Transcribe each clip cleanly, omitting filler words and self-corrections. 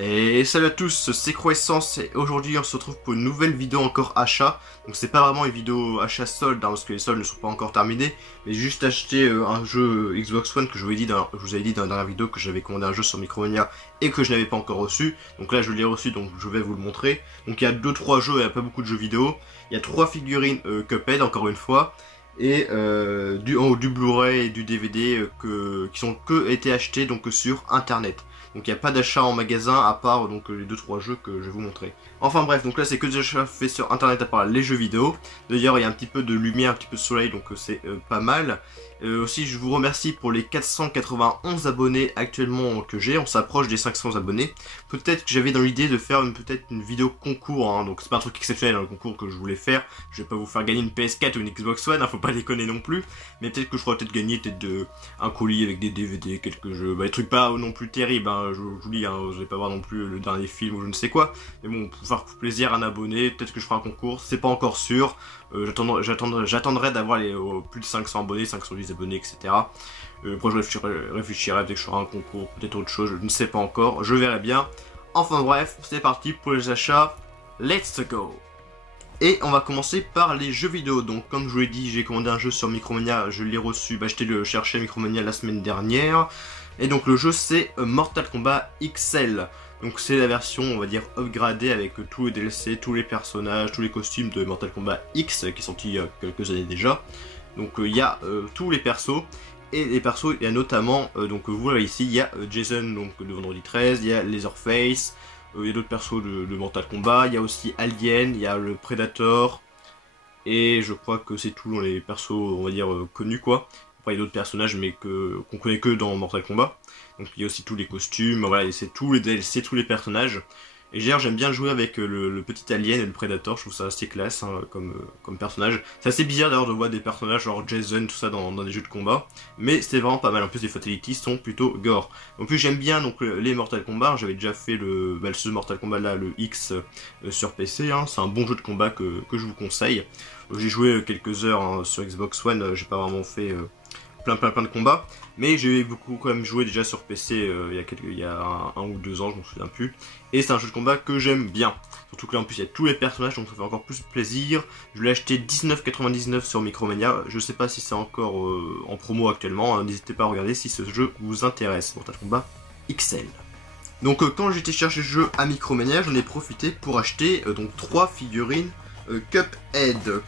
Et salut à tous, c'est Croissance et aujourd'hui on se retrouve pour une nouvelle vidéo encore achat. Donc c'est pas vraiment une vidéo achat solde parce que les soldes ne sont pas encore terminés. Mais j'ai juste acheté un jeu Xbox One que je vous avais dit dans la dernière vidéo que j'avais commandé un jeu sur Micromania et que je n'avais pas encore reçu. Donc là je l'ai reçu, donc je vais vous le montrer. Donc il y a 2-3 jeux, il n'y a pas beaucoup de jeux vidéo. Il y a 3 figurines Cuphead encore une fois. Et du Blu-ray et du DVD qui sont été achetés donc sur internet. Donc il n'y a pas d'achat en magasin à part donc les 2-3 jeux que je vais vous montrer. Enfin bref, donc là c'est que des achats faits sur internet à part les jeux vidéo. D'ailleurs il y a un petit peu de lumière, un petit peu de soleil, donc c'est pas mal. Aussi je vous remercie pour les 491 abonnés actuellement que j'ai. On s'approche des 500 abonnés. Peut-être que j'avais dans l'idée de faire peut-être une vidéo concours, hein. Donc c'est pas un truc exceptionnel dans le concours que je voulais faire. Je vais pas vous faire gagner une PS4 ou une Xbox One, hein, faut pas déconner non plus. Mais peut-être que je ferai peut-être gagner un colis avec des DVD, quelques jeux, des trucs pas non plus terribles, hein. Je vous dis, hein, je vais pas voir non plus le dernier film ou je ne sais quoi. Mais bon, pour faire plaisir à un abonné, peut-être que je ferai un concours, c'est pas encore sûr. J'attendrai d'avoir les plus de 500 abonnés, 510 abonnés, etc. Après je réfléchirai, peut-être que je ferai un concours, peut-être autre chose, je ne sais pas encore, je verrai bien. Enfin bref, c'est parti pour les achats, let's go! Et on va commencer par les jeux vidéo. Donc comme je vous l'ai dit, j'ai commandé un jeu sur Micromania, je l'ai reçu, j'étais le chercher à Micromania la semaine dernière. Et donc le jeu c'est Mortal Kombat XL. Donc c'est la version, on va dire, upgradée avec tous les DLC, tous les personnages, tous les costumes de Mortal Kombat X qui est sorti il y a quelques années déjà. Donc il y a tous les persos. Et les persos, il y a notamment, donc vous voyez ici, il y a Jason donc, de Vendredi 13, il y a Leatherface, il y a d'autres persos de Mortal Kombat, il y a aussi Alien, il y a le Predator, et je crois que c'est tout dans les persos, on va dire, connus quoi. Après il y a d'autres personnages mais qu'on connaît que dans Mortal Kombat. Donc il y a aussi tous les costumes, voilà, c'est tous les DLC, tous les personnages. Et j'aime bien jouer avec le petit alien et le Predator, je trouve ça assez classe hein, comme personnage. C'est assez bizarre d'ailleurs de voir des personnages genre Jason, tout ça dans des jeux de combat. Mais c'est vraiment pas mal, en plus les fatalities sont plutôt gore. En plus j'aime bien donc les Mortal Kombat, j'avais déjà fait ce Mortal Kombat là, le X sur PC, hein. C'est un bon jeu de combat que je vous conseille. J'ai joué quelques heures hein, sur Xbox One, j'ai pas vraiment fait plein de combats, mais j'ai beaucoup quand même joué déjà sur PC il y a un ou 2 ans, je m'en souviens plus, et c'est un jeu de combat que j'aime bien, surtout que là en plus il y a tous les personnages donc ça fait encore plus plaisir. Je l'ai acheté 19,99 sur Micromania, je sais pas si c'est encore en promo actuellement, hein. N'hésitez pas à regarder si ce jeu vous intéresse, Mortal Kombat XL. Donc quand j'étais chercher ce jeu à Micromania, j'en ai profité pour acheter donc 3 figurines Cuphead,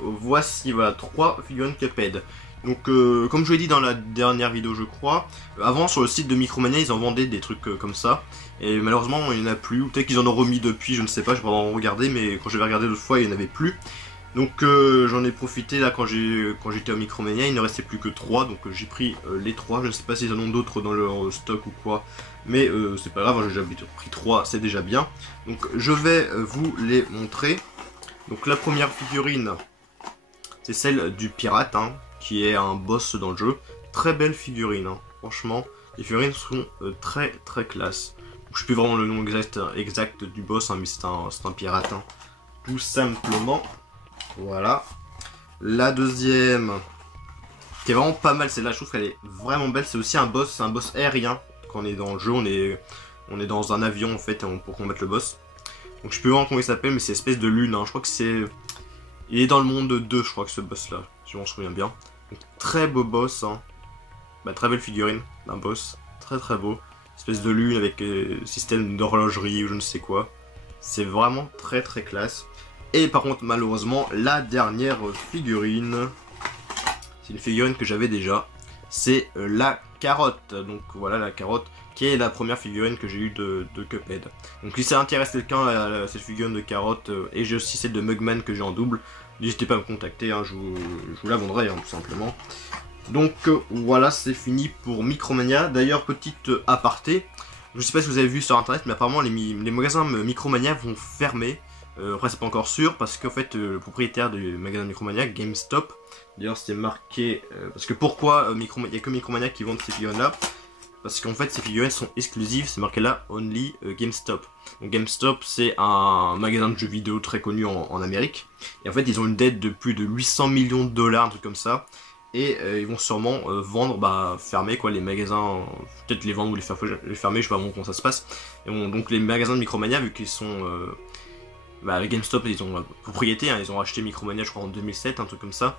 voici, voilà, 3 figurines Cuphead. Donc comme je vous l'ai dit dans la dernière vidéo je crois, avant sur le site de Micromania ils en vendaient des trucs comme ça, et malheureusement il n'y en a plus, ou peut-être qu'ils en ont remis depuis, je ne sais pas, je vais pas en regarder, mais quand j'avais regardé l'autre fois il n'y en avait plus. Donc j'en ai profité là quand j'étais à Micromania, il ne restait plus que 3, donc j'ai pris les 3, je ne sais pas s'ils en ont d'autres dans le stock ou quoi, mais c'est pas grave, j'ai déjà pris 3, c'est déjà bien. Donc je vais vous les montrer. Donc la première figurine, c'est celle du pirate, hein, qui est un boss dans le jeu. Très belle figurine, hein. Franchement, les figurines sont très classe. Je sais plus vraiment le nom exact du boss, hein, mais c'est un pirate, hein. Tout simplement. Voilà. La deuxième, qui est vraiment pas mal, celle-là, je trouve qu'elle est vraiment belle. C'est aussi un boss aérien. Quand on est dans le jeu, on est dans un avion en fait pour combattre le boss. Donc je sais plus vraiment comment il s'appelle, mais c'est espèce de lune, hein. Je crois que c'est... Il est dans le monde 2, je crois que ce boss là, si je m'en souviens bien. Donc, très beau boss, hein. Très belle figurine d'un boss, très beau. Espèce de lune avec système d'horlogerie ou je ne sais quoi. C'est vraiment très classe. Et par contre malheureusement la dernière figurine, c'est une figurine que j'avais déjà. C'est la carotte, donc voilà la carotte qui est la première figurine que j'ai eue de Cuphead. Donc si ça intéresse quelqu'un cette figurine de carotte, et j'ai aussi celle de Mugman que j'ai en double, n'hésitez pas à me contacter, hein, je vous la vendrai hein, tout simplement. Donc voilà, c'est fini pour Micromania. D'ailleurs petite aparté, je sais pas si vous avez vu sur internet, mais apparemment les magasins Micromania vont fermer. Après c'est pas encore sûr parce qu'en fait le propriétaire du magasin Micromania, GameStop, d'ailleurs c'était marqué, parce que pourquoi il n'y a que Micromania qui vendent ces figurines là, parce qu'en fait ces figurines sont exclusives, c'est marqué là Only GameStop. Donc GameStop c'est un magasin de jeux vidéo très connu en Amérique, et en fait ils ont une dette de plus de 800 millions de dollars, un truc comme ça, Et ils vont sûrement vendre, fermer quoi, les magasins, peut-être les vendre ou les fermer, je sais pas vraiment comment ça se passe. Et donc les magasins de Micromania, vu qu'ils sont... GameStop, ils ont la propriété, hein, ils ont acheté Micromania je crois en 2007, un truc comme ça.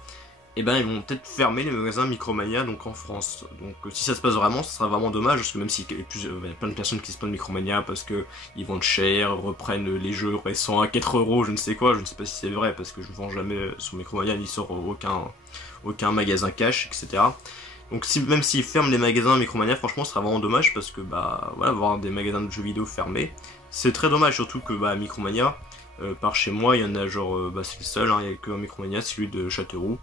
Et ils vont peut-être fermer les magasins Micromania donc en France. Donc si ça se passe vraiment, ce sera vraiment dommage, parce que même s'il y a plein de personnes qui se plaignent de Micromania parce que ils vendent cher, reprennent les jeux récents à 4 €, je ne sais quoi, je ne sais pas si c'est vrai, parce que je ne vends jamais sur Micromania, ni sur aucun magasin cash, etc. Donc même s'ils ferment les magasins Micromania, franchement ce sera vraiment dommage, parce que voir des magasins de jeux vidéo fermés, c'est très dommage, surtout que Micromania, par chez moi, il y en a genre, c'est le seul, hein, il n'y a que un Micromania, celui de Châteauroux.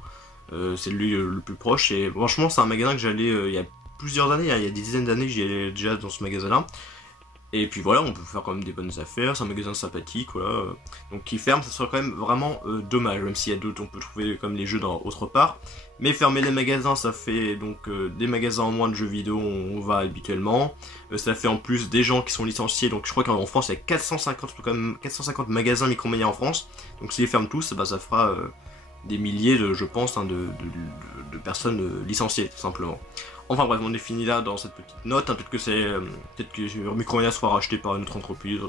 C'est lui le plus proche, et franchement c'est un magasin que j'allais il y a plusieurs années, hein, il y a des dizaines d'années j'y allais déjà dans ce magasin là, et puis voilà, on peut faire quand même des bonnes affaires, c'est un magasin sympathique, voilà. Donc qui ferme, ça serait quand même vraiment dommage, même s'il y a d'autres, on peut trouver comme les jeux dans autre part, mais fermer les magasins, ça fait donc des magasins en moins de jeux vidéo, on va habituellement, ça fait en plus des gens qui sont licenciés, donc je crois qu'en France il y a 450 magasins Micromania en France, donc s'ils ferment tous, ça fera des milliers, je pense, hein, de personnes licenciées, tout simplement. Enfin bref, on est fini là dans cette petite note, hein, peut-être que Micromania sera racheté par une autre entreprise,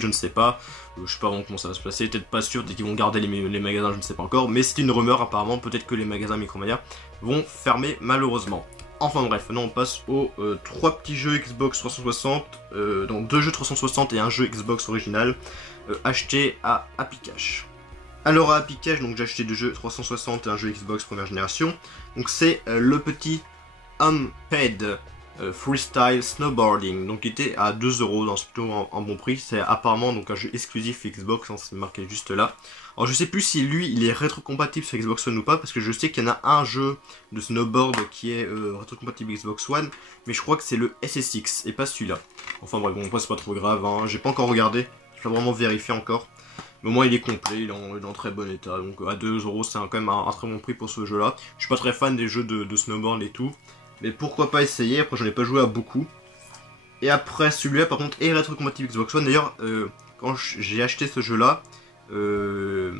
je ne sais pas. Je sais pas vraiment comment ça va se passer, peut-être pas sûr, peut-être qu'ils vont garder les magasins, je ne sais pas encore, mais c'est une rumeur apparemment, peut-être que les magasins Micromania vont fermer malheureusement. Enfin bref, maintenant on passe aux 3 petits jeux Xbox 360, donc 2 jeux 360 et un jeu Xbox original, achetés à Happy Cash. Alors à Happy Cash, donc j'ai acheté 2 jeux 360 et un jeu Xbox première génération. Donc c'est le petit Unpaid Freestyle Snowboarding, donc il était à 2 €, donc c'est plutôt un bon prix. C'est apparemment donc un jeu exclusif Xbox, hein, c'est marqué juste là. Alors je sais plus si lui il est rétrocompatible sur Xbox One ou pas, parce que je sais qu'il y en a un jeu de snowboard qui est rétrocompatible Xbox One, mais je crois que c'est le SSX et pas celui-là. Enfin bref, bon, c'est pas trop grave, hein, j'ai pas encore regardé, je vais vraiment vérifier encore. Mais au moins il est complet, il est en très bon état, donc à 2 € c'est quand même un très bon prix pour ce jeu là. Je suis pas très fan des jeux de snowboard et tout, mais pourquoi pas essayer, après j'en ai pas joué à beaucoup. Et après celui-là par contre est rétrocompatible Xbox One, d'ailleurs quand j'ai acheté ce jeu là, je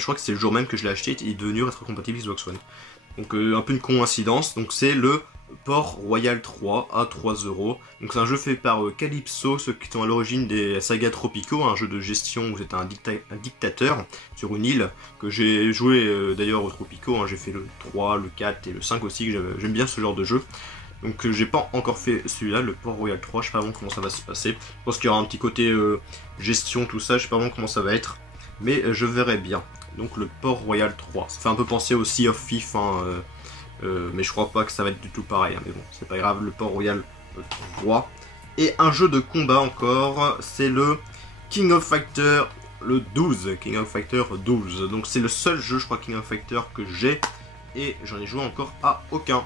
crois que c'est le jour même que je l'ai acheté, il est devenu rétrocompatible Xbox One. Donc un peu une coïncidence, donc c'est le Port Royal 3 à 3 €. Donc c'est un jeu fait par Calypso, ceux qui sont à l'origine des sagas Tropico, un jeu de gestion où vous êtes un dictateur sur une île, que j'ai joué d'ailleurs au Tropico, hein, j'ai fait le 3, le 4 et le 5 aussi, j'aime bien ce genre de jeu. Donc j'ai pas encore fait celui-là, le Port Royal 3, je sais pas vraiment comment ça va se passer. Je pense qu'il y aura un petit côté gestion, tout ça, je sais pas vraiment comment ça va être, mais je verrai bien. Donc le Port Royal 3, ça fait un peu penser au Sea of Thief, hein, mais je crois pas que ça va être du tout pareil, hein, mais bon, c'est pas grave, le Port Royal 3. Et un jeu de combat encore, c'est le King of Fighter le 12, King of Fighter 12. Donc c'est le seul jeu, je crois, King of Fighter que j'ai, et j'en ai joué encore à aucun.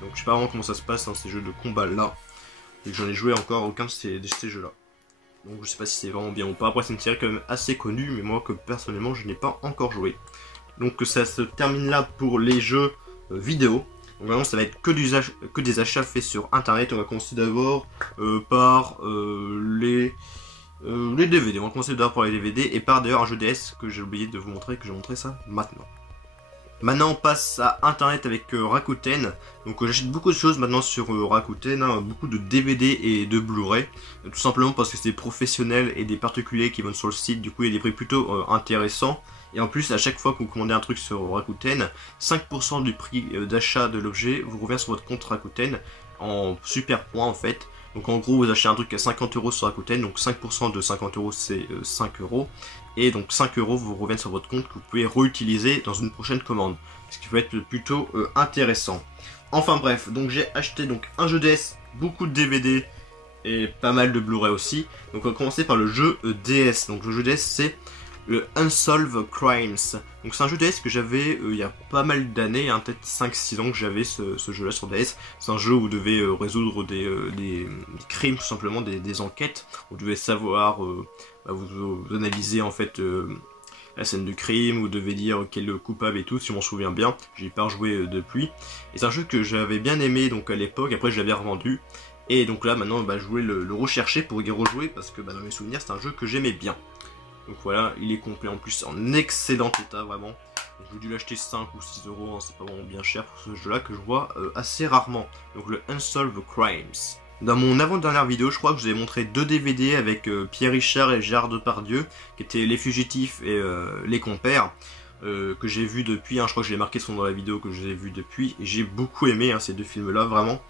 Donc je sais pas vraiment comment ça se passe, hein, ces jeux de combat là, et j'en ai joué encore à aucun de ces jeux là. Donc je sais pas si c'est vraiment bien ou pas, après c'est une série quand même assez connue, mais moi que personnellement je n'ai pas encore joué. Donc ça se termine là pour les jeux vidéo. Donc vraiment ça va être que des achats faits sur internet. On va commencer d'abord par les DVD. On va commencer d'abord par les DVD et par d'ailleurs un jeu DS que j'ai oublié de vous montrer, que je vais montrer ça maintenant. Maintenant on passe à internet avec Rakuten. Donc j'achète beaucoup de choses maintenant sur Rakuten, hein, beaucoup de DVD et de Blu-ray, tout simplement parce que c'est des professionnels et des particuliers qui vont sur le site, du coup il y a des prix plutôt intéressants. Et en plus à chaque fois que vous commandez un truc sur Rakuten, 5% du prix d'achat de l'objet vous revient sur votre compte Rakuten en super points en fait. Donc en gros vous achetez un truc à 50 € sur Rakuten, donc 5% de 50 € c'est 5 €. Et donc 5 € vous reviennent sur votre compte que vous pouvez réutiliser dans une prochaine commande. Ce qui peut être plutôt intéressant. Enfin bref, donc j'ai acheté donc un jeu DS, beaucoup de DVD et pas mal de Blu-ray aussi. Donc on va commencer par le jeu DS. Donc le jeu DS c'est le Unsolved Crimes. Donc c'est un jeu DS que j'avais il y a pas mal d'années, hein, peut-être 5-6 ans que j'avais ce jeu là sur DS. C'est un jeu où vous devez résoudre des crimes, tout simplement, des enquêtes. Vous devez savoir, vous analyser en fait la scène du crime, vous devez dire quel est le coupable et tout, si on m'en souvient bien. J'ai pas rejoué depuis. Et c'est un jeu que j'avais bien aimé donc à l'époque, après je l'avais revendu. Et donc là maintenant je voulais le rechercher pour y rejouer parce que dans mes souvenirs c'est un jeu que j'aimais bien. Donc voilà, il est complet en plus, en excellent état vraiment. J'ai dû l'acheter 5 ou 6 euros, hein, c'est pas vraiment bien cher pour ce jeu là que je vois assez rarement. Donc le Unsolved Crimes. Dans mon avant-dernière vidéo, je crois que je vous ai montré 2 DVD avec Pierre Richard et Gérard Depardieu, qui étaient Les Fugitifs et Les Compères, que j'ai vu depuis, hein, je crois que je l'ai marqué dans la vidéo que je les ai vus depuis, et j'ai beaucoup aimé hein, ces 2 films là, vraiment.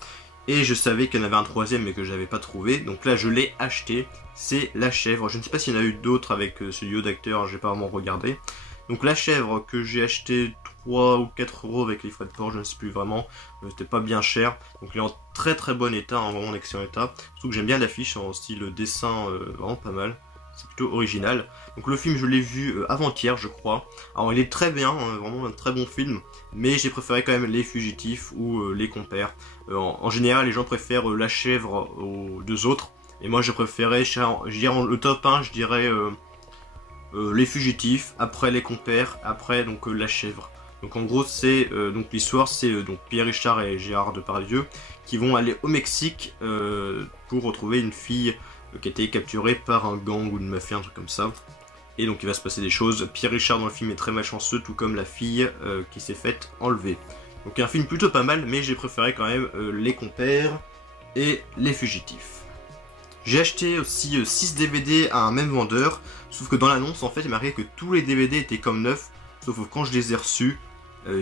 Et je savais qu'il y en avait un troisième mais que j'avais pas trouvé, donc là je l'ai acheté, c'est La Chèvre. Je ne sais pas s'il y en a eu d'autres avec ce duo d'acteurs, j'ai pas vraiment regardé. Donc La Chèvre que j'ai acheté 3 ou 4 euros avec les frais de port, je ne sais plus vraiment, c'était pas bien cher. Donc il est en très très bon état, hein, vraiment en excellent état. Surtout que j'aime bien l'affiche en style dessin, vraiment pas mal. C'est plutôt original. Donc le film je l'ai vu avant-hier je crois. Alors il est très bien, hein, vraiment un très bon film. Mais j'ai préféré quand même Les Fugitifs ou Les Compères. En général les gens préfèrent La Chèvre aux 2 autres. Et moi je préférais, je dirais le top 1 je dirais Les Fugitifs, après Les Compères, après donc La Chèvre. Donc en gros c'est donc l'histoire c'est donc Pierre Richard et Gérard Depardieu qui vont aller au Mexique pour retrouver une fille qui a été capturée par un gang ou une mafia, un truc comme ça. Et donc il va se passer des choses. Pierre Richard dans le film est très malchanceux, tout comme la fille qui s'est faite enlever. Donc un film plutôt pas mal, mais j'ai préféré quand même Les Compères et Les Fugitifs. J'ai acheté aussi 6 DVD à un même vendeur, sauf que dans l'annonce en fait il marquait que tous les DVD étaient comme neufs, sauf que quand je les ai reçus,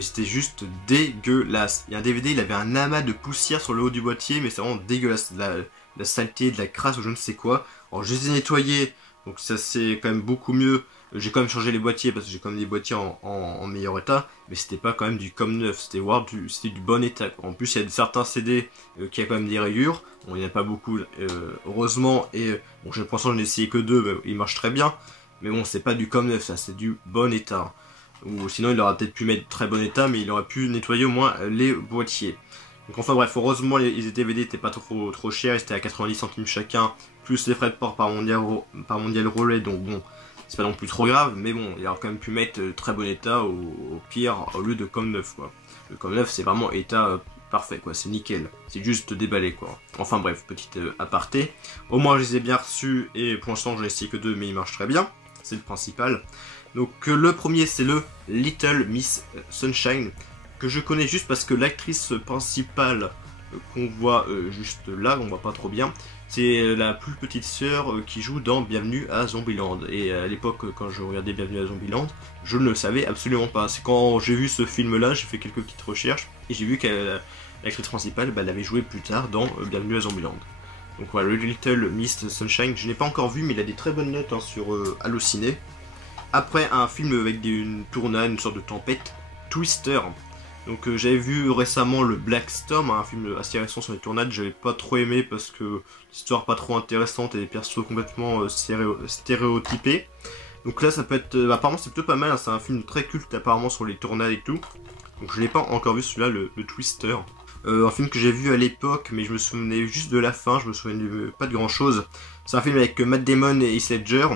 c'était juste dégueulasse. Il y a un DVD, il avait un amas de poussière sur le haut du boîtier, mais c'est vraiment dégueulasse. De la saleté, de la crasse ou je ne sais quoi. Alors je les ai nettoyés, donc ça c'est quand même beaucoup mieux. J'ai quand même changé les boîtiers parce que j'ai quand même des boîtiers en meilleur état, mais c'était pas quand même du comme neuf, c'était du bon état. En plus il y a certains CD qui a quand même des rayures, bon il n'y en a pas beaucoup heureusement, et bon pour l'instant je n'ai essayé que 2, mais ils marchent très bien, mais bon c'est pas du comme neuf, ça c'est du bon état. Ou sinon il aurait peut-être pu mettre très bon état, mais il aurait pu nettoyer au moins les boîtiers. Donc enfin bref, heureusement les DVD n'étaient pas trop chers, ils étaient à 90 centimes chacun, plus les frais de port par mondial relais, donc bon, c'est pas non plus trop grave, mais bon, il aurait quand même pu mettre très bon état au pire, au lieu de comme neuf quoi. Le comme neuf c'est vraiment état parfait quoi, c'est nickel, c'est juste déballé quoi. Enfin bref, petite aparté, au moins je les ai bien reçus, et pour l'instant j'en ai essayé que 2, mais ils marchent très bien, c'est le principal. Donc le premier c'est le Little Miss Sunshine, que je connais juste parce que l'actrice principale qu'on voit juste là, on voit pas trop bien, c'est la plus petite sœur qui joue dans Bienvenue à Zombieland. Et à l'époque, quand je regardais Bienvenue à Zombieland, je ne le savais absolument pas. C'est quand j'ai vu ce film-là, j'ai fait quelques petites recherches, et j'ai vu que l'actrice principale, elle avait joué plus tard dans Bienvenue à Zombieland. Donc voilà, le Little Miss Sunshine, je n'ai pas encore vu, mais il a des très bonnes notes hein, sur Allociné. Après, un film avec une tornade, une sorte de tempête, Twister. Donc j'avais vu récemment le Black Storm, un film assez récent sur les tornades, j'avais pas trop aimé parce que l'histoire pas trop intéressante et les persos complètement stéréotypés. Donc là ça peut être, apparemment c'est plutôt pas mal, hein, c'est un film très culte apparemment sur les tornades et tout. Donc je n'ai pas encore vu celui-là, le Twister. Un film que j'ai vu à l'époque, mais je me souvenais juste de la fin, je me souvenais pas de grand chose. C'est un film avec Matt Damon et Heath Ledger,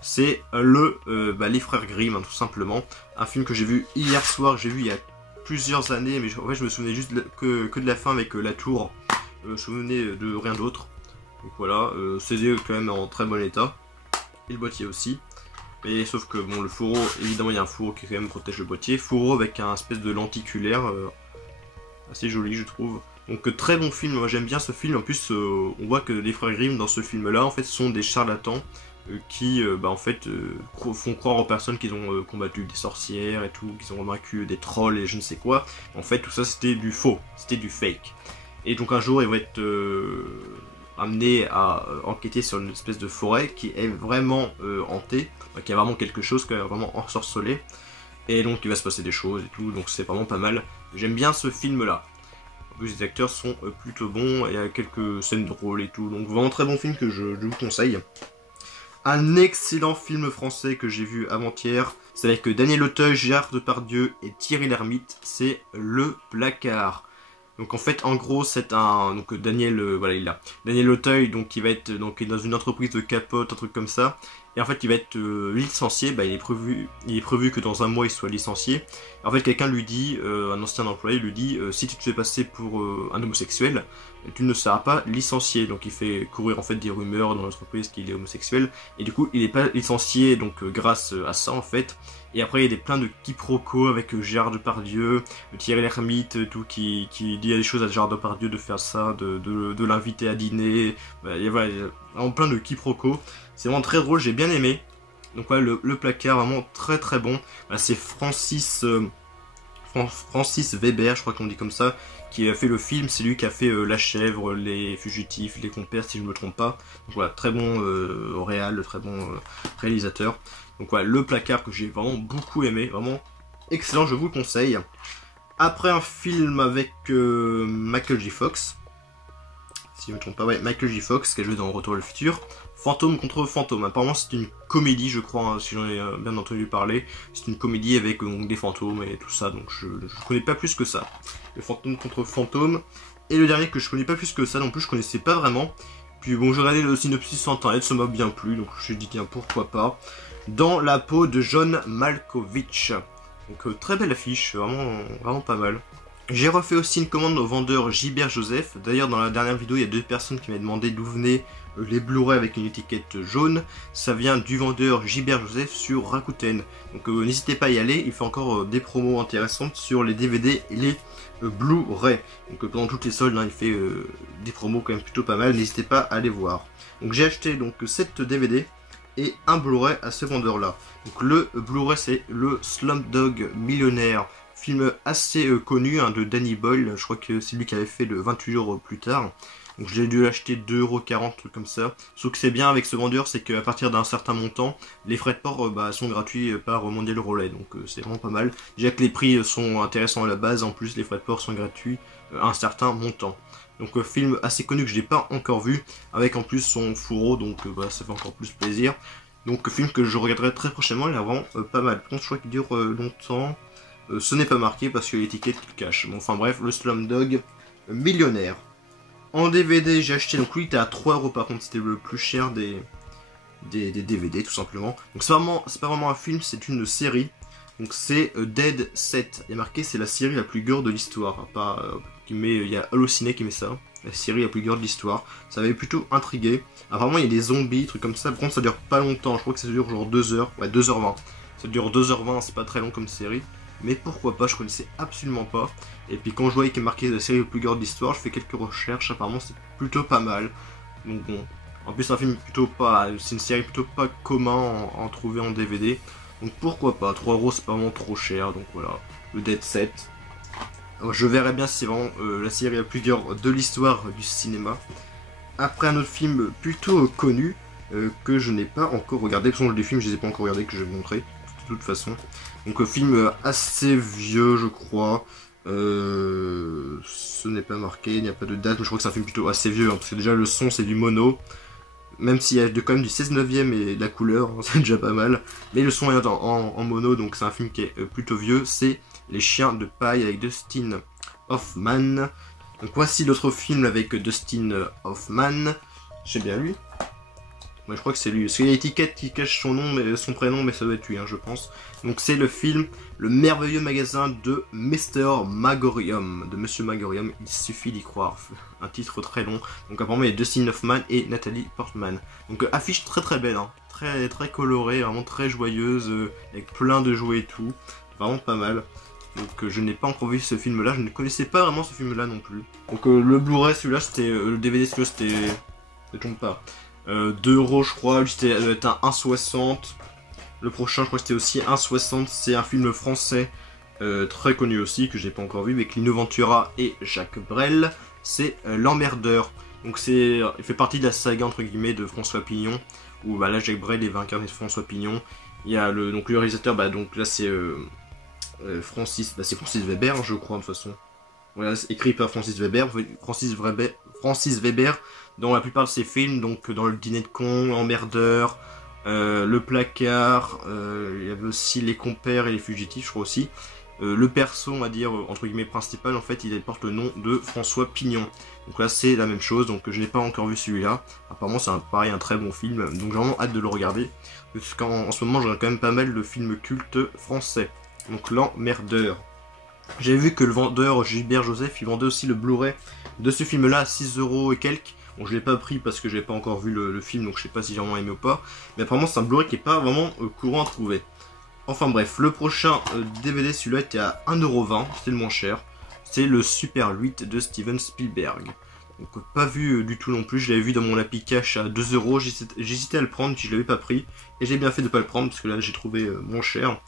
c'est Les Frères Grimm, hein, tout simplement. Un film que j'ai vu hier soir, j'ai vu il y a plusieurs années, mais en fait je me souvenais juste que de la fin avec la tour. Je me souvenais de rien d'autre. Donc voilà, CD quand même en très bon état. Et le boîtier aussi. Mais sauf que bon, le fourreau, évidemment il y a un fourreau qui quand même protège le boîtier. Fourreau avec un espèce de lenticulaire, assez joli je trouve. Donc très bon film, moi j'aime bien ce film. En plus on voit que les frères Grimm dans ce film là en fait sont des charlatans qui en fait font croire aux personnes qu'ils ont combattu des sorcières et tout, qu'ils ont vaincu des trolls et je ne sais quoi. En fait tout ça c'était du faux, c'était du fake. Et donc un jour ils vont être amenés à enquêter sur une espèce de forêt qui est vraiment hantée, qui a vraiment quelque chose, qui est vraiment ensorcelé. Et donc il va se passer des choses et tout, donc c'est vraiment pas mal. J'aime bien ce film là. En plus les acteurs sont plutôt bons, et il y a quelques scènes drôles et tout, donc vraiment très bon film que je vous conseille. Un excellent film français que j'ai vu avant-hier, c'est avec Daniel Auteuil, Gérard Depardieu et Thierry Lhermitte, c'est Le Placard. Donc en fait, en gros, c'est un... Daniel Auteuil, donc qui va être donc dans une entreprise de capote, un truc comme ça, et en fait il va être licencié. Bah, il est prévu que dans un mois il soit licencié. En fait quelqu'un lui dit, un ancien employé lui dit, si tu te fais passer pour un homosexuel, tu ne seras pas licencié. Donc il fait courir en fait des rumeurs dans l'entreprise qu'il est homosexuel, et du coup il n'est pas licencié, donc grâce à ça en fait. Et après il y a plein de quiproquos avec Gérard Depardieu, Thierry Lhermitte, tout qui dit des choses à Gérard Depardieu de faire ça, de l'inviter à dîner. Bah, il y a vraiment plein de quiproquos. C'est vraiment très drôle, j'ai bien aimé. Donc voilà, le placard, vraiment très très bon. Bah, c'est Francis Weber, je crois qu'on dit comme ça, qui a fait le film. C'est lui qui a fait La Chèvre, Les Fugitifs, Les Compères, si je ne me trompe pas. Donc voilà, très bon très bon réalisateur. Donc voilà, le placard que j'ai vraiment beaucoup aimé, vraiment excellent, je vous le conseille. Après un film avec Michael J. Fox, si je ne me trompe pas, ouais, Michael J. Fox, qui a joué dans Retour vers le futur. Fantôme contre Fantôme. Apparemment c'est une comédie, je crois, hein, si j'en ai bien entendu parler. C'est une comédie avec donc, des fantômes et tout ça, donc je connais pas plus que ça. Le Fantôme contre Fantôme. Et le dernier que je connais pas plus que ça non plus, je connaissais pas vraiment. Puis bon, j'ai regardé le synopsis sur internet, ça m'a bien plu, donc je me suis dit tiens, pourquoi pas. Dans la peau de John Malkovich. Donc très belle affiche, vraiment pas mal. J'ai refait aussi une commande au vendeur Gilbert Joseph. D'ailleurs dans la dernière vidéo il y a 2 personnes qui m'avaient demandé d'où venaient les Blu-ray avec une étiquette jaune. Ça vient du vendeur Gilbert Joseph sur Rakuten. Donc n'hésitez pas à y aller, il fait encore des promos intéressantes sur les DVD et les Blu-ray. Donc pendant toutes les soldes hein, il fait des promos quand même plutôt pas mal, n'hésitez pas à aller voir. Donc j'ai acheté donc 7 DVD et un Blu-ray à ce vendeur là. Donc le Blu-ray c'est le Slumdog Millionnaire, film assez connu hein, de Danny Boyle. Je crois que c'est lui qui avait fait le 28 jours plus tard. Donc j'ai dû l'acheter 2,40 €, truc comme ça. Ce que c'est bien avec ce vendeur, c'est qu'à partir d'un certain montant, les frais de port sont gratuits par Mondial Relay. Donc c'est vraiment pas mal. Déjà que les prix sont intéressants à la base, en plus les frais de port sont gratuits à un certain montant. Donc film assez connu que je n'ai pas encore vu, avec en plus son fourreau, donc ça fait encore plus plaisir. Donc film que je regarderai très prochainement, il est vraiment pas mal. Par contre je crois qu'il dure longtemps. Ce n'est pas marqué parce que l'étiquette le cache. Bon, enfin bref, le Slumdog Millionnaire. En DVD, j'ai acheté, donc lui il était à 3 € par contre, c'était le plus cher des DVD tout simplement. Donc c'est pas vraiment un film, c'est une série. Donc c'est Dead Set. Il y a marqué c'est la série la plus gore de l'histoire. Il y a Allociné qui met ça. La série la plus gore de l'histoire. Ça m'avait plutôt intrigué. Apparemment il y a des zombies, trucs comme ça. Par contre ça dure pas longtemps, je crois que ça dure genre 2 heures. Ouais, 2h20. Ça dure 2h20, c'est pas très long comme série. Mais pourquoi pas, je connaissais absolument pas. Et puis quand je voyais qu'il est marqué la série la plus gore de l'histoire, je fais quelques recherches, apparemment c'est plutôt pas mal. Donc bon, en plus c'est un film plutôt pas, c'est une série plutôt pas commun en trouver en DVD. Donc pourquoi pas, 3 € c'est pas vraiment trop cher, donc voilà, le Dead Set. Alors, je verrai bien si c'est vraiment la série la plus gore de l'histoire du cinéma. Après un autre film plutôt connu, que je n'ai pas encore regardé, de toute façon les films je les ai pas encore regardés, que je vais vous montrer de toute façon. Donc film assez vieux je crois, ce n'est pas marqué, il n'y a pas de date, mais je crois que c'est un film plutôt assez vieux, hein, parce que déjà le son c'est du mono, même s'il y a quand même du 16/9 et de la couleur, hein, c'est déjà pas mal, mais le son est en mono, donc c'est un film qui est plutôt vieux, c'est Les Chiens de Paille avec Dustin Hoffman. Donc voici l'autre film avec Dustin Hoffman, c'est bien lui. Ouais, je crois que c'est lui, parce qu'il y a l'étiquette qui cache son nom, mais son prénom, mais ça doit être lui, hein, je pense. Donc c'est le film Le merveilleux magasin de Mr. Magorium, de Monsieur Magorium, il suffit d'y croire. Un titre très long. Donc apparemment il y a Dustin Hoffman et Nathalie Portman. Donc affiche très très belle, hein. Très colorée, vraiment très joyeuse, avec plein de jouets et tout. Vraiment pas mal. Donc je n'ai pas encore vu ce film là, je ne connaissais pas vraiment ce film là non plus. Donc le Blu-ray celui-là c'était, le DVD celui-là c'était, ne trompe pas. 2 € je crois, lui c'était un 1,60. Le prochain je crois que c'était aussi 1,60. C'est un film français très connu aussi, que j'ai pas encore vu, avec Lino Ventura et Jacques Brel. C'est L'Emmerdeur. Donc il fait partie de la saga entre guillemets de François Pignon, où là Jacques Brel va incarner François Pignon. Il y a le réalisateur, donc là c'est Francis Weber, hein, je crois de toute façon. Voilà, c'est écrit par Francis Weber. Francis Weber dans la plupart de ses films, donc dans Le Dîner de Con, L'Emmerdeur, Le Placard, il y avait aussi Les Compères et Les Fugitifs, je crois aussi. le perso, on va dire, entre guillemets principal, en fait, il porte le nom de François Pignon. Donc là, c'est la même chose, donc je n'ai pas encore vu celui-là. Apparemment, c'est pareil, un très bon film, donc j'ai vraiment hâte de le regarder. Parce qu'en ce moment, j'ai quand même pas mal de films cultes français. Donc L'Emmerdeur. J'ai vu que le vendeur Gilbert Joseph, il vendait aussi le Blu-ray de ce film-là à 6 € et quelques. Bon, je l'ai pas pris parce que j'ai pas encore vu le film, donc je sais pas si j'ai vraiment aimé ou pas. Mais apparemment, c'est un Blu-ray qui est pas vraiment courant à trouver. Enfin bref, le prochain DVD, celui-là était à 1,20 €, c'était le moins cher. C'est le Super 8 de Steven Spielberg. Donc pas vu du tout non plus, je l'avais vu dans mon Happy Cash à 2 €, j'hésitais à le prendre si je l'avais pas pris. Et j'ai bien fait de pas le prendre parce que là j'ai trouvé moins cher.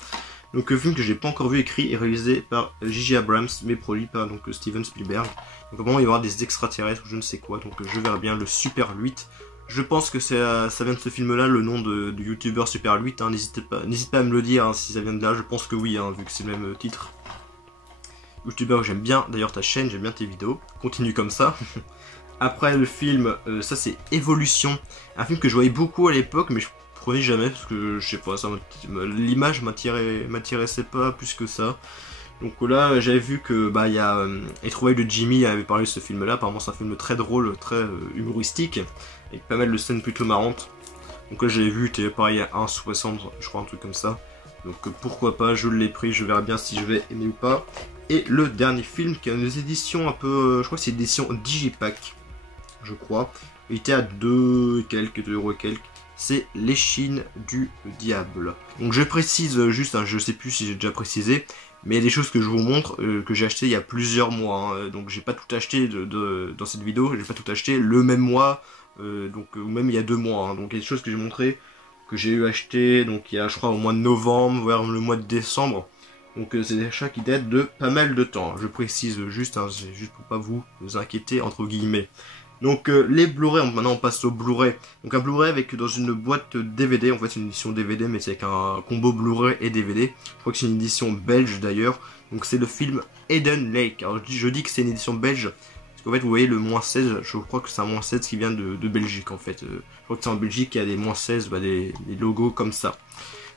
Donc film que j'ai pas encore vu, écrit et réalisé par J.J. Abrams, mais produit par donc Steven Spielberg. Donc apparemment il va y avoir des extraterrestres ou je ne sais quoi, donc je verrai bien le Super 8. Je pense que ça vient de ce film-là, le nom du youtubeur Super 8, hein, n'hésitez pas à me le dire hein, si ça vient de là, je pense que oui, hein, vu que c'est le même titre. Youtubeur, j'aime bien d'ailleurs ta chaîne, j'aime bien tes vidéos, continue comme ça. Après le film, ça c'est Évolution, un film que je voyais beaucoup à l'époque, mais je prenais jamais, parce que je sais pas, l'image m'intéressait pas plus que ça. Donc là, j'avais vu que il y a Les Trouvailles de Jimmy avait parlé de ce film-là. Apparemment, c'est un film très drôle, très humoristique, avec pas mal de scènes plutôt marrantes. Donc là, j'avais vu, était pareil à 1,60, je crois, un truc comme ça. Donc pourquoi pas, je l'ai pris, je verrai bien si je vais aimer ou pas. Et le dernier film, qui a une édition un peu, je crois que c'est l'édition Digipack, je crois. Il était à 2 et quelques, 2 € et quelques. C'est L'Échine du Diable. Donc je précise juste, hein, je sais plus si j'ai déjà précisé, mais il y a des choses que je vous montre, que j'ai acheté il y a plusieurs mois, hein, donc j'ai pas tout acheté dans cette vidéo, j'ai pas tout acheté le même mois, ou même il y a 2 mois, hein, donc il y a des choses que j'ai montré, que j'ai eu acheté, donc il y a je crois au mois de novembre, voire le mois de décembre, donc c'est des achats qui datent de pas mal de temps, je précise juste, hein, c'est juste pour pas vous inquiéter entre guillemets. Donc les Blu-ray, maintenant on passe au Blu-ray. Donc un Blu-ray avec dans une boîte DVD, en fait c'est une édition DVD mais c'est avec un combo Blu-ray et DVD. Je crois que c'est une édition belge d'ailleurs. Donc c'est le film Hidden Lake. Alors je dis que c'est une édition belge, parce qu'en fait vous voyez le -16, je crois que c'est un -16 qui vient de Belgique en fait. Je crois que c'est en Belgique qu'il y a des -16, des logos comme ça.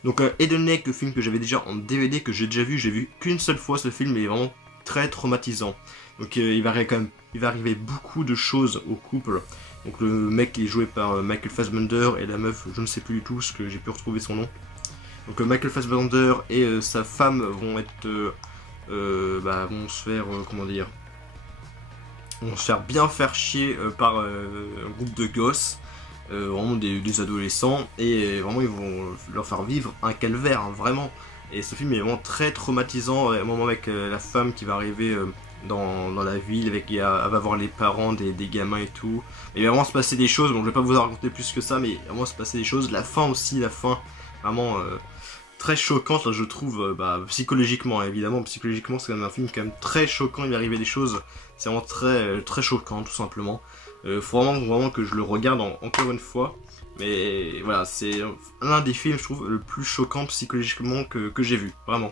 Donc Hidden Lake, le film que j'avais déjà en DVD, que j'ai déjà vu, j'ai vu qu'une seule fois ce film, mais il est vraiment très traumatisant. Donc il va arriver beaucoup de choses au couple. Donc le mec est joué par Michael Fassbender et la meuf, je ne sais plus du tout parce que j'ai pu retrouver son nom. Donc Michael Fassbender et sa femme vont être, vont se faire, comment dire, vont se faire bien faire chier par un groupe de gosses, vraiment des adolescents, et vraiment ils vont leur faire vivre un calvaire, hein, vraiment. Et ce film est vraiment très traumatisant, un moment avec la femme qui va arriver dans la ville, elle va voir les parents des gamins et tout. Il va vraiment se passer des choses, bon je vais pas vous en raconter plus que ça, mais il va vraiment se passer des choses. La fin aussi, vraiment très choquante, là, je trouve, psychologiquement, évidemment, psychologiquement c'est quand même un film quand même très choquant, il va arriver des choses, c'est vraiment très choquant tout simplement. Faut vraiment que je le regarde encore une fois. Mais voilà, c'est l'un des films, je trouve, le plus choquant psychologiquement que j'ai vu, vraiment.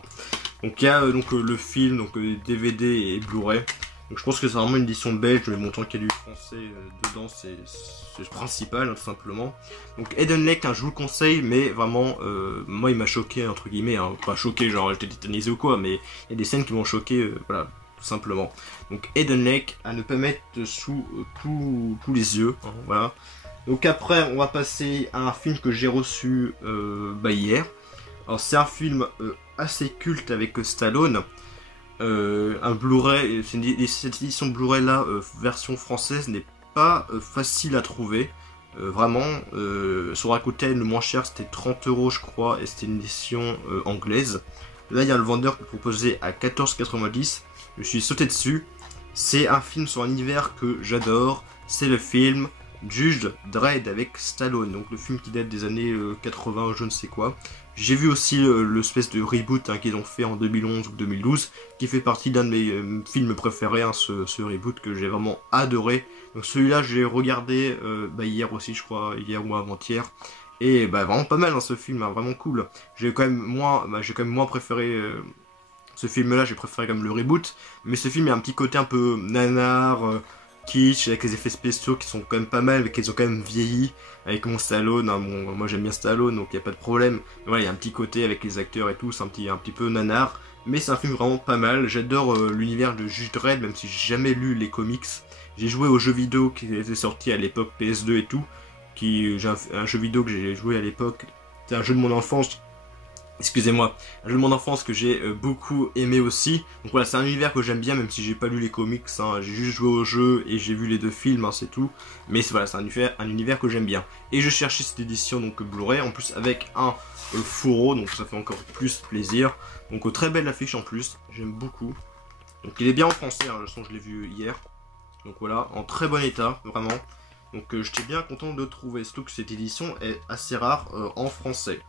Donc il y a le film, donc DVD et Blu-ray. Donc je pense que c'est vraiment une édition belge, mais bon, tant qu'il y a du français dedans, c'est le principal, hein, tout simplement. Donc Hidden Lake, hein, je vous le conseille, mais vraiment, moi il m'a choqué, entre guillemets, hein, pas choqué, genre j'étais tétanisé ou quoi, mais il y a des scènes qui m'ont choqué, voilà, tout simplement. Donc Hidden Lake, à ne pas mettre sous tous les yeux, hein, voilà. Donc après, on va passer à un film que j'ai reçu hier. Alors c'est un film assez culte avec Stallone. Un Blu-ray, cette édition Blu-ray là, version française, n'est pas facile à trouver. Vraiment, sur Rakuten, le moins cher c'était 30 € je crois, et c'était une édition anglaise. Là il y a le vendeur qui proposait à 14,90 €. Je suis sauté dessus. C'est un film sur un univers que j'adore. C'est le film Judge Dredd avec Stallone, donc le film qui date des années 80, je ne sais quoi. J'ai vu aussi l'espèce de reboot qu'ils ont fait en 2011 ou 2012, qui fait partie d'un de mes films préférés, hein, ce reboot que j'ai vraiment adoré. Donc celui-là, j'ai regardé hier aussi, je crois, hier ou avant-hier. Et vraiment pas mal, hein, ce film, hein, vraiment cool. J'ai quand même moins préféré ce film-là, j'ai préféré comme le reboot. Mais ce film a un petit côté un peu nanar, kitsch, avec les effets spéciaux qui sont quand même pas mal, mais qui ont quand même vieilli, avec mon Stallone, hein, moi j'aime bien Stallone, donc il n'y a pas de problème. Mais voilà, il y a un petit côté avec les acteurs et tout, c'est un petit peu nanar, Mais c'est un film vraiment pas mal. J'adore l'univers de Judge Dredd, même si j'ai jamais lu les comics. J'ai joué aux jeux vidéo qui étaient sortis à l'époque PS2 et tout. J'ai un jeu vidéo que j'ai joué à l'époque. C'est un jeu de mon enfance. Excusez-moi, un jeu de mon enfance que j'ai beaucoup aimé aussi. Donc voilà, c'est un univers que j'aime bien, même si j'ai pas lu les comics, hein. J'ai juste joué au jeu et j'ai vu les 2 films, hein, c'est tout. Mais voilà, c'est un univers que j'aime bien. Et je cherchais cette édition donc Blu-ray, en plus avec un fourreau, donc ça fait encore plus plaisir. Donc très belle affiche en plus, j'aime beaucoup. Donc il est bien en français, hein, le son je l'ai vu hier. Donc voilà, en très bon état, vraiment. Donc j'étais bien content de le trouver, surtout que cette édition est assez rare en français.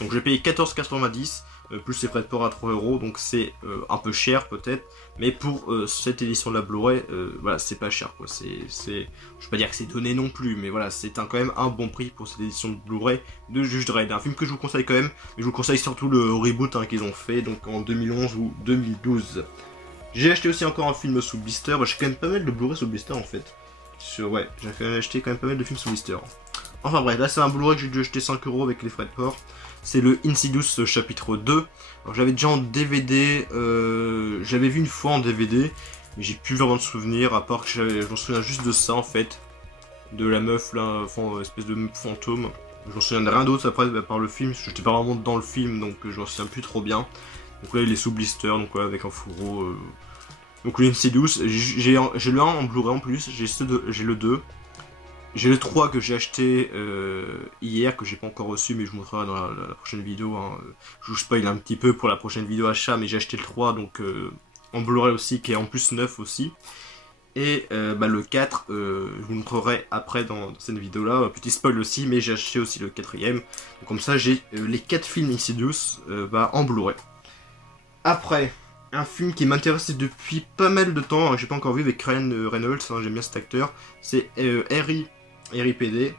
Donc j'ai payé 14,90 plus les frais de port à 3 €, donc c'est un peu cher peut-être, mais pour cette édition de la Blu-ray, voilà, c'est pas cher quoi. Je vais pas dire que c'est donné non plus, mais voilà, c'est quand même un bon prix pour cette édition de Blu-ray de Judge Dredd. Un film que je vous conseille quand même, mais je vous conseille surtout le reboot qu'ils ont fait, donc en 2011 ou 2012. J'ai acheté aussi encore un film sous blister, j'ai quand même pas mal de Blu-ray sous blister en fait. Ouais, j'ai acheté quand même pas mal de films sous blister. Enfin bref, là c'est un Blu-ray que j'ai dû acheter 5 € avec les frais de port. C'est le Insidious chapitre 2. Alors j'avais déjà en DVD, j'avais vu une fois en DVD, mais j'ai plus vraiment de souvenirs, à part que je m'en souviens juste de ça en fait. De la meuf là, enfin, espèce de fantôme. Je m'en souviens de rien d'autre après, à part le film, parce que j'étais pas vraiment dans le film, donc je m'en souviens plus trop bien. Donc là il est sous blister, donc voilà, avec un fourreau. Donc le Insidious, j'ai le 1 en Blu-ray en plus, j'ai le 2. J'ai le 3 que j'ai acheté hier, que j'ai pas encore reçu, mais je vous montrerai dans la prochaine vidéo. Hein. Je vous spoil un petit peu pour la prochaine vidéo achat, mais j'ai acheté le 3, donc en Blu-ray aussi, qui est en plus neuf aussi. Et le 4, je vous montrerai après dans cette vidéo-là, un petit spoil aussi, mais j'ai acheté aussi le 4ème. Donc comme ça, j'ai les 4 films Insidious en Blu-ray. Après, un film qui m'intéressait depuis pas mal de temps, que j'ai pas encore vu, avec Ryan Reynolds, hein, j'aime bien cet acteur, c'est RIPD,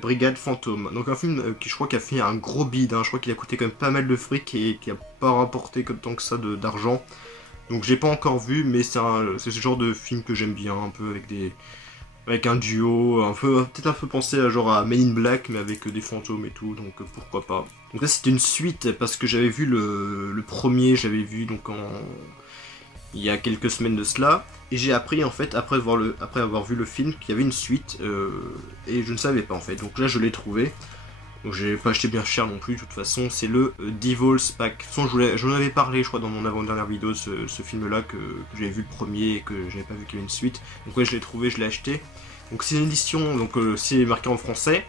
Brigade Fantôme. Donc un film qui je crois qui a fait un gros bide, hein. Je crois qu'il a coûté quand même pas mal de fric et qui a pas rapporté comme tant que ça d'argent. Donc j'ai pas encore vu, mais c'est ce genre de film que j'aime bien, un peu avec un duo, peut-être un peu pensé à Men in Black, mais avec des fantômes et tout, donc pourquoi pas. Donc là c'était une suite, parce que j'avais vu le premier, j'avais vu donc il y a quelques semaines de cela, et j'ai appris en fait, après avoir vu le film, qu'il y avait une suite, et je ne savais pas en fait, donc là je l'ai trouvé. Donc j'ai pas acheté bien cher non plus, de toute façon, c'est le Devil's Pack. De toute façon, je vous en avais parlé, je crois, dans mon avant-dernière vidéo de ce film-là, que j'avais vu le premier et que j'avais pas vu qu'il y avait une suite. Donc ouais, je l'ai trouvé, je l'ai acheté. Donc c'est une édition, donc c'est marqué en français.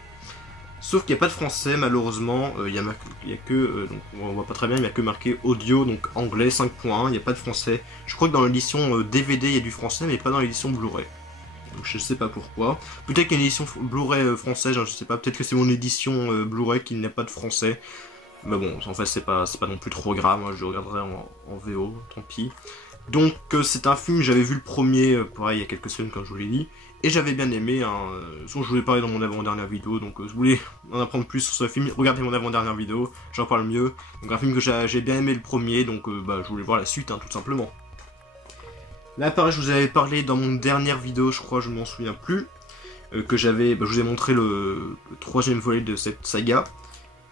Sauf qu'il n'y a pas de français, malheureusement. Il y a que, donc on voit pas très bien, il n'y a que marqué audio, donc anglais 5.1, il n'y a pas de français. Je crois que dans l'édition DVD, il y a du français, mais pas dans l'édition Blu-ray. Donc je sais pas pourquoi. Peut-être qu'il y a une édition Blu-ray française, hein, je sais pas. Peut-être que c'est mon édition Blu-ray qui n'a pas de français. Mais bon, en fait c'est pas non plus trop grave, hein, je regarderai en VO, tant pis. Donc c'est un film, j'avais vu le premier, pareil, il y a quelques semaines quand je vous l'ai dit. Et j'avais bien aimé, hein, je vous l'ai parlé dans mon avant-dernière vidéo, donc je voulais en apprendre plus sur ce film. Regardez mon avant-dernière vidéo, j'en parle mieux. Donc un film que j'ai bien aimé le premier, donc je voulais voir la suite, hein, tout simplement. Là, pareil, je vous avais parlé dans mon dernière vidéo, je crois, je ne m'en souviens plus, que je vous ai montré le 3ème volet de cette saga.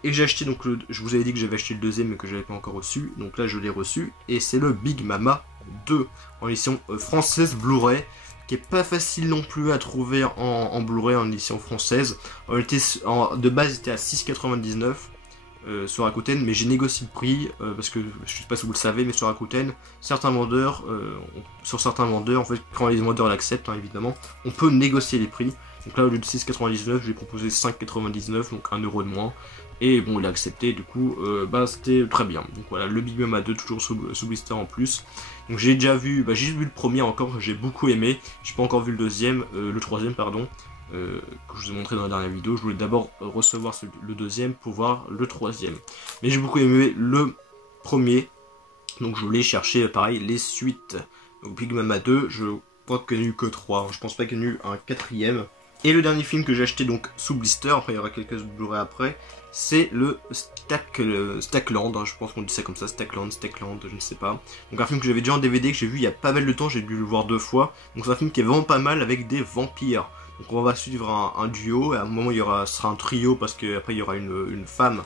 Et j'ai acheté, donc, je vous avais dit que j'avais acheté le 2ème, mais que je n'avais pas encore reçu. Donc là, je l'ai reçu, et c'est le Big Mama 2, en édition française Blu-ray, qui est pas facile non plus à trouver en Blu-ray en édition française. De base, il était à 6,99 € sur Rakuten, mais j'ai négocié le prix parce que je sais pas si vous le savez, mais sur Rakuten, certains vendeurs, en fait, quand les vendeurs l'acceptent, hein, évidemment, on peut négocier les prix. Donc là, au lieu de 6,99, je lui ai proposé 5,99, donc 1 € de moins. Et bon, il a accepté, du coup, c'était très bien. Donc voilà, le Big Mama 2, toujours sous blister en plus. Donc j'ai déjà vu, j'ai vu le premier encore, j'ai beaucoup aimé. J'ai pas encore vu le 3ème, pardon. Que je vous ai montré dans la dernière vidéo. Je voulais d'abord recevoir le 2ème pour voir le 3ème. Mais j'ai beaucoup aimé le premier. Donc je voulais chercher pareil les suites. Donc Big Mama 2, je crois qu'il n'y en a eu que 3. Je pense pas qu'il y en ait eu un 4ème. Et le dernier film que j'ai acheté donc sous blister, après il y aura quelques Blu-ray après, c'est le Stackland, hein, je pense qu'on dit ça comme ça, Stackland, je ne sais pas. Donc un film que j'avais déjà en DVD, que j'ai vu il y a pas mal de temps, j'ai dû le voir 2 fois. Donc c'est un film qui est vraiment pas mal avec des vampires. Donc on va suivre un duo, et à un moment ce sera un trio parce qu'après il y aura une femme.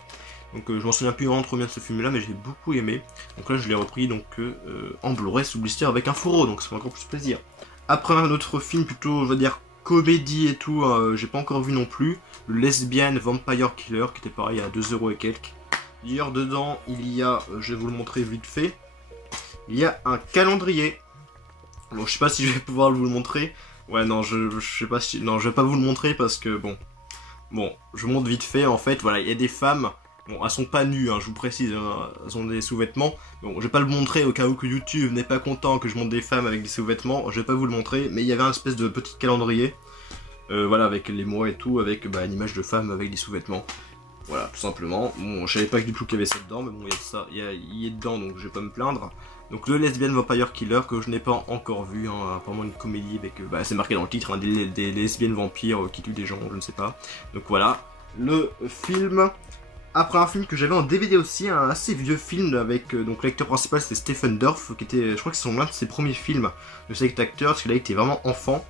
Donc je m'en souviens plus vraiment trop bien de ce film là, mais j'ai beaucoup aimé. Donc là je l'ai repris donc en Blu-ray sous blister avec un fourreau, donc ça fait encore plus plaisir. Après un autre film plutôt, on va dire, comédie et tout, j'ai pas encore vu non plus, le Lesbian Vampire Killer, qui était pareil à 2€ et quelques. D'ailleurs dedans il y a, je vais vous le montrer vite fait, il y a un calendrier. Bon je sais pas si je vais pouvoir vous le montrer. Ouais non je sais pas si... Non je vais pas vous le montrer parce que bon, je vous montre vite fait. En fait voilà, il y a des femmes, bon elles sont pas nues hein, je vous précise, hein, elles ont des sous-vêtements. Bon je vais pas le montrer au cas où que YouTube n'est pas content que je montre des femmes avec des sous-vêtements, je vais pas vous le montrer. Mais il y avait un espèce de petit calendrier, voilà, avec les mois et tout, avec une image de femme avec des sous-vêtements. Voilà, tout simplement. Bon, je savais pas du tout qu'il y avait ça dedans, mais bon, il y a ça, il est dedans, donc je vais pas me plaindre. Donc le Lesbian Vampire Killer, que je n'ai pas encore vu, hein, apparemment une comédie avec, c'est marqué dans le titre, hein, des lesbiennes vampires qui tuent des gens, je ne sais pas. Donc voilà, le film. Après un film que j'avais en DVD aussi, un assez vieux film avec, donc l'acteur principal c'était Stephen Dorff, qui était, je crois que c'est l'un de ses premiers films de cet acteur, parce qu'il a été vraiment enfant.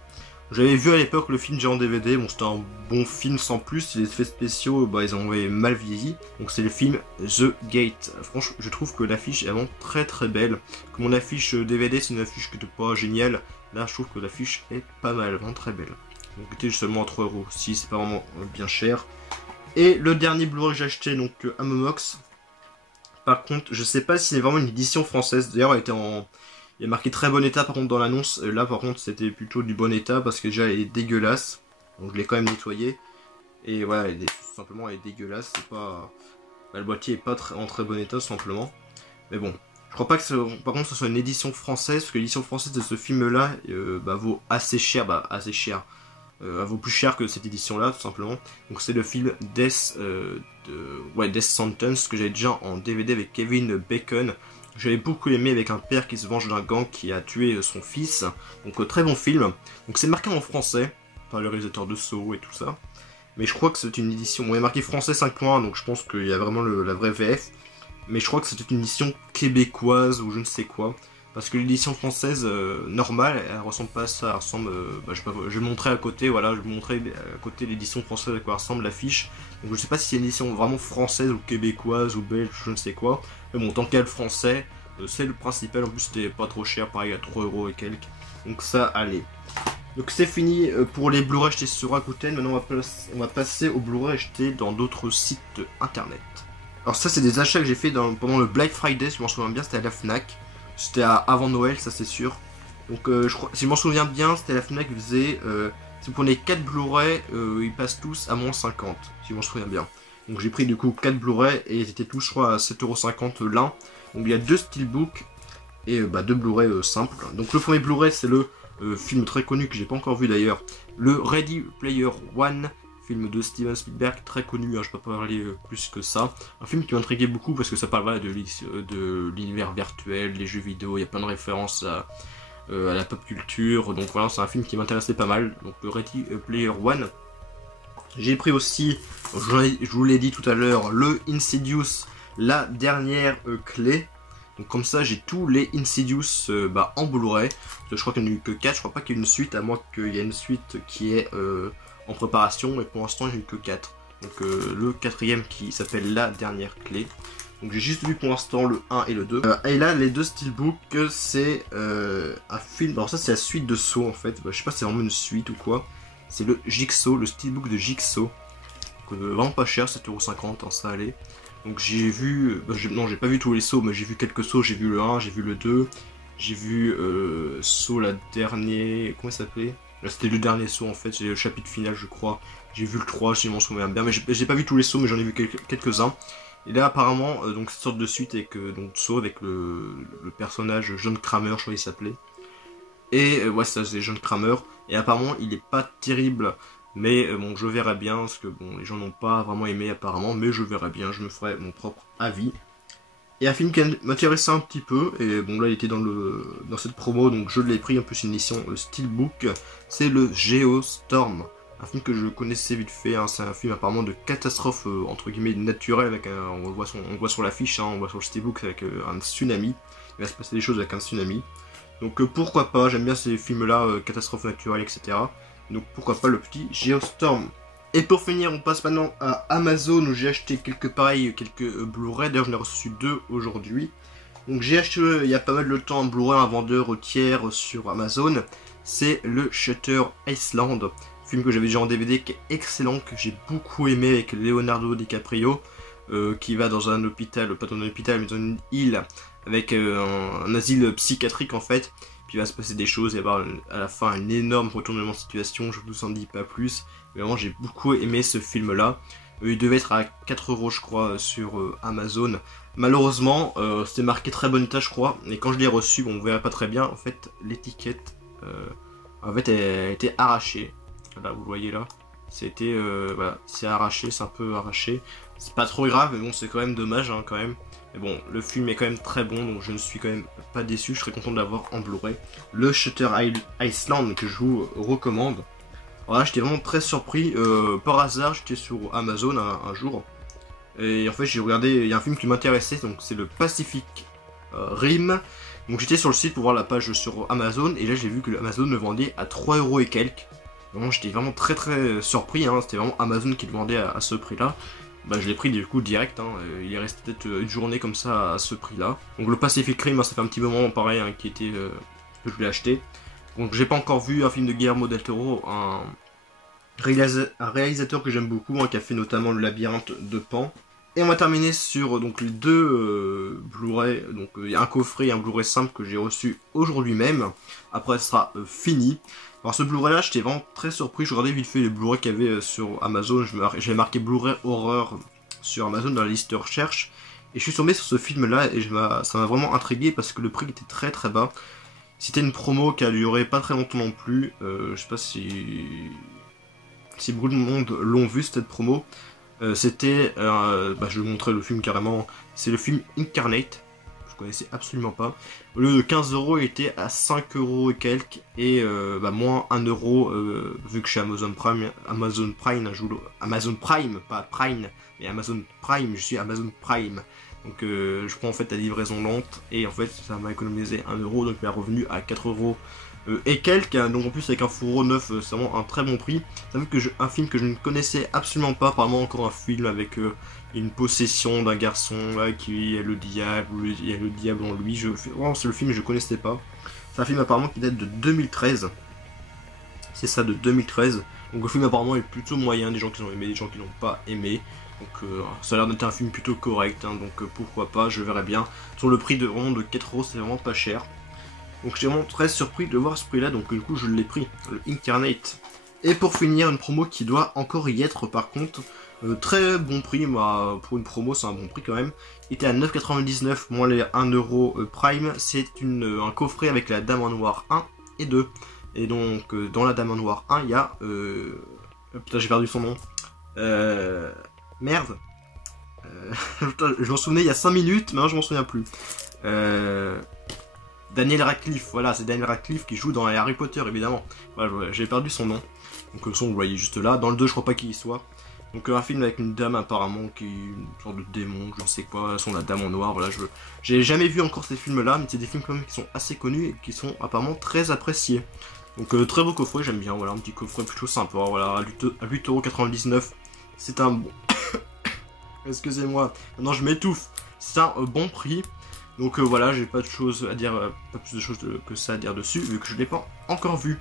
J'avais vu à l'époque le film déjà en DVD, bon c'était un bon film sans plus, les effets spéciaux ils ont mal vieilli, donc c'est le film The Gate. Franchement je trouve que l'affiche est vraiment très très belle. Comme mon affiche DVD c'est une affiche qui n'était pas géniale, là je trouve que l'affiche est pas mal, vraiment très belle. Donc était seulement à 3€, si c'est pas vraiment bien cher. Et le dernier Blu-ray que j'ai acheté, donc à Momox, par contre je sais pas si c'est vraiment une édition française, d'ailleurs elle était en... Il y a marqué très bon état par contre dans l'annonce, là par contre c'était plutôt du bon état parce que déjà elle est dégueulasse, donc je l'ai quand même nettoyé, et voilà, tout simplement elle est dégueulasse, c'est pas... le boîtier est pas en très bon état tout simplement, mais bon, je crois pas que par contre ce soit une édition française, parce que l'édition française de ce film là vaut assez cher, elle vaut plus cher que cette édition là tout simplement, donc c'est le film Death Sentence que j'avais déjà en DVD avec Kevin Bacon. J'avais beaucoup aimé, avec un père qui se venge d'un gang qui a tué son fils. Donc très bon film. Donc c'est marqué en français, par le réalisateur de Saw et tout ça. Mais je crois que c'est une édition... Bon, il y a marqué français 5.1, donc je pense qu'il y a vraiment la vraie VF. Mais je crois que c'était une édition québécoise ou je ne sais quoi. Parce que l'édition française normale, elle ressemble pas à ça. Elle ressemble... je vais le montrer à côté, voilà. Je vais vous montrer à côté l'édition française à quoi ressemble l'affiche. Donc je sais pas si c'est une édition vraiment française ou québécoise ou belge, je ne sais quoi. Mais bon, tant qu'elle français, c'est le principal. En plus, c'était pas trop cher, pareil à 3€ et quelques. Donc ça allait. Donc c'est fini pour les Blu-ray achetés sur Rakuten. Maintenant, on va passer aux Blu-ray achetés dans d'autres sites internet. Alors ça, c'est des achats que j'ai fait pendant le Black Friday, si je m'en souviens bien, c'était à la Fnac. C'était avant Noël, ça c'est sûr. Donc je crois, si je m'en souviens bien, c'était la Fnac qui faisait... si vous prenez 4 Blu-ray, ils passent tous à moins 50, si je m'en souviens bien. Donc j'ai pris du coup 4 Blu-ray et ils étaient tous je crois à 7,50€ l'un. Donc il y a 2 Steelbook et 2 Blu-ray simples. Donc le premier Blu-ray c'est le film très connu que j'ai pas encore vu d'ailleurs, le Ready Player One, film de Steven Spielberg, très connu, hein, je peux pas parler plus que ça. Un film qui m'intriguait beaucoup parce que ça parle de l'univers virtuel, des jeux vidéo, il y a plein de références à la pop culture, donc voilà, c'est un film qui m'intéressait pas mal. Donc le Ready Player One. J'ai pris aussi, je vous l'ai dit tout à l'heure, le Insidious, la dernière clé. Donc comme ça j'ai tous les Insidious en Blu-ray. Je crois qu'il n'y en a eu que 4, je crois pas qu'il y ait une suite, à moins qu'il y ait une suite qui est en préparation, mais pour l'instant il n'y a eu que 4. Donc le quatrième qui s'appelle la dernière clé. Donc j'ai juste vu pour l'instant le 1 et le 2. Et là les deux steelbooks c'est un film, alors ça c'est la suite de Saw en fait, je sais pas si c'est vraiment une suite ou quoi. C'est le Jigsaw, le steelbook de Jigsaw. Vraiment pas cher, 7,50€, hein, ça allait. Donc j'ai vu, non j'ai pas vu tous les sauts, mais j'ai vu quelques sauts, j'ai vu le 1, j'ai vu le 2, j'ai vu Saw la dernière, comment ça s'appelait? Là c'était le dernier saut en fait, c'est le chapitre final je crois. J'ai vu le 3 si je m'en souviens bien, mais j'ai pas vu tous les sauts, mais j'en ai vu quelques-uns. Et là apparemment, donc cette sorte de suite avec donc Saw avec le personnage John Kramer, je crois qu'il s'appelait. Et ouais ça c'est John Kramer, et apparemment il est pas terrible. Mais bon, je verrai bien, parce que bon, les gens n'ont pas vraiment aimé apparemment, mais je verrai bien, je me ferai mon propre avis. Et un film qui m'intéressait un petit peu, et bon là il était dans cette promo, donc je l'ai pris, en plus une édition Steelbook, c'est le Geostorm. Un film que je connaissais vite fait, hein, c'est un film apparemment de catastrophe, entre guillemets, naturelle, avec on le voit sur l'affiche, hein, on voit sur le Steelbook avec un tsunami, il va se passer des choses avec un tsunami. Donc pourquoi pas, j'aime bien ces films là, catastrophes naturelles, etc. Donc pourquoi pas le petit Geostorm. Et pour finir, on passe maintenant à Amazon où j'ai acheté quelques pareils, quelques Blu-ray. D'ailleurs, j'en ai reçu 2 aujourd'hui. Donc j'ai acheté il y a pas mal de temps un Blu-ray, un vendeur tiers sur Amazon. C'est le Shutter Island, film que j'avais déjà en DVD qui est excellent, que j'ai beaucoup aimé avec Leonardo DiCaprio, qui va dans un hôpital, pas dans un hôpital mais dans une île, avec un asile psychiatrique en fait. Puis il va se passer des choses, il va y avoir à la fin un énorme retournement de situation, je ne vous en dis pas plus. Mais vraiment j'ai beaucoup aimé ce film là. Il devait être à 4 € je crois sur Amazon. Malheureusement c'était marqué très bon état je crois. Et quand je l'ai reçu, bon, on ne verra pas très bien, en fait l'étiquette en fait elle était arrachée. Là vous le voyez là. C'était voilà, c'est arraché, c'est un peu arraché. C'est pas trop grave mais bon c'est quand même dommage hein, quand même. Mais bon, le film est quand même très bon, donc je ne suis quand même pas déçu, je serais content de l'avoir en Blu-ray. Le Shutter Island que je vous recommande. Alors là, j'étais vraiment très surpris. Par hasard, j'étais sur Amazon un jour. Et en fait, j'ai regardé, il y a un film qui m'intéressait, donc c'est le Pacific Rim. Donc j'étais sur le site pour voir la page sur Amazon, et là j'ai vu que Amazon le vendait à 3 € et quelques. Donc j'étais vraiment très surpris, hein. C'était vraiment Amazon qui le vendait à ce prix-là. Bah, je l'ai pris du coup direct, hein. Il est resté peut-être une journée comme ça à ce prix là. Donc le Pacific Rim, hein, ça fait un petit moment pareil hein, qui était que je l'ai acheté. Donc j'ai pas encore vu un film de Guillermo del Toro, un réalisateur que j'aime beaucoup, hein, qui a fait notamment le Labyrinthe de Pan. Et on va terminer sur donc les 2 Blu-ray, donc il y a un coffret et un Blu-ray simple que j'ai reçu aujourd'hui même. Après ce sera fini. Alors ce Blu-ray là, j'étais vraiment très surpris, je regardais vite fait les Blu-ray qu'il y avait sur Amazon, j'avais marqué Blu-ray horreur sur Amazon dans la liste de recherche, et je suis tombé sur ce film là, et ça m'a vraiment intrigué parce que le prix était très bas. C'était une promo qui a duré pas très longtemps non plus, je sais pas si beaucoup de monde l'ont vu cette promo. C'était, je vais vous montrer le film carrément, c'est le film Incarnate. Je connaissais absolument pas. Au lieu de 15 €, il était à 5 € et quelques, et moins 1 €, vu que chez Amazon Prime, Amazon Prime, pas Prime, mais Amazon Prime, je suis Amazon Prime. Donc je prends en fait la livraison lente, et en fait ça m'a économisé 1 €, donc il est revenu à 4 € et quelques, hein. Donc en plus avec un fourreau neuf, c'est vraiment un très bon prix. Ça veut que un film que je ne connaissais absolument pas, apparemment encore un film avec une possession d'un garçon là, qui est le diable, il y a le diable en lui. Vraiment c'est le film que je connaissais pas. C'est un film apparemment qui date de 2013. C'est ça, de 2013. Donc le film apparemment est plutôt moyen, des gens qui l'ont aimé, des gens qui l'ont pas aimé. Donc ça a l'air d'être un film plutôt correct, hein, donc pourquoi pas, je verrai bien. Sur le prix de vraiment de 4 €, c'est vraiment pas cher. Donc j'étais vraiment très surpris de voir ce prix là, donc du coup je l'ai pris, le Incarnate. Et pour finir, une promo qui doit encore y être par contre, très bon prix, pour une promo c'est un bon prix quand même. Il était à 9,99 moins les 1 € Prime, c'est un coffret avec la Dame en Noir 1 et 2. Et donc dans la Dame en Noir 1, il y a... putain j'ai perdu son nom. Merde. Je m'en souvenais il y a 5 minutes, maintenant je m'en souviens plus. Daniel Radcliffe, voilà, c'est Daniel Radcliffe qui joue dans Harry Potter, évidemment. Voilà, j'ai perdu son nom. Donc le son, vous voyez juste là. Dans le 2, je crois pas qu'il y soit. Donc un film avec une dame, apparemment, qui est une sorte de démon, je ne sais quoi, sont la Dame en Noir, voilà. J'ai jamais vu encore ces films-là, mais c'est des films quand même qui sont assez connus et qui sont apparemment très appréciés. Donc très beau coffret, j'aime bien, voilà, un petit coffret plutôt sympa, voilà, à 8,99 €. C'est un bon... Excusez-moi, maintenant je m'étouffe. C'est un bon prix. Donc voilà, j'ai pas de choses à dire, pas plus de choses que ça à dire dessus, vu que je l'ai pas encore vu.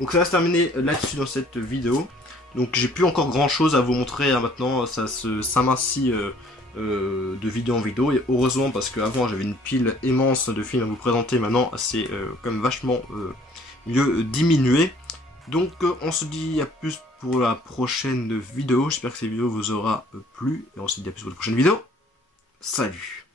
Donc ça va se terminer là-dessus dans cette vidéo. Donc j'ai plus encore grand chose à vous montrer, hein, maintenant, ça s'amincit de vidéo en vidéo. Et heureusement, parce qu'avant j'avais une pile immense de films à vous présenter, maintenant c'est quand même vachement mieux diminué. Donc on se dit à plus pour la prochaine vidéo, j'espère que cette vidéo vous aura plu, et on se dit à plus pour la prochaine vidéo. Salut!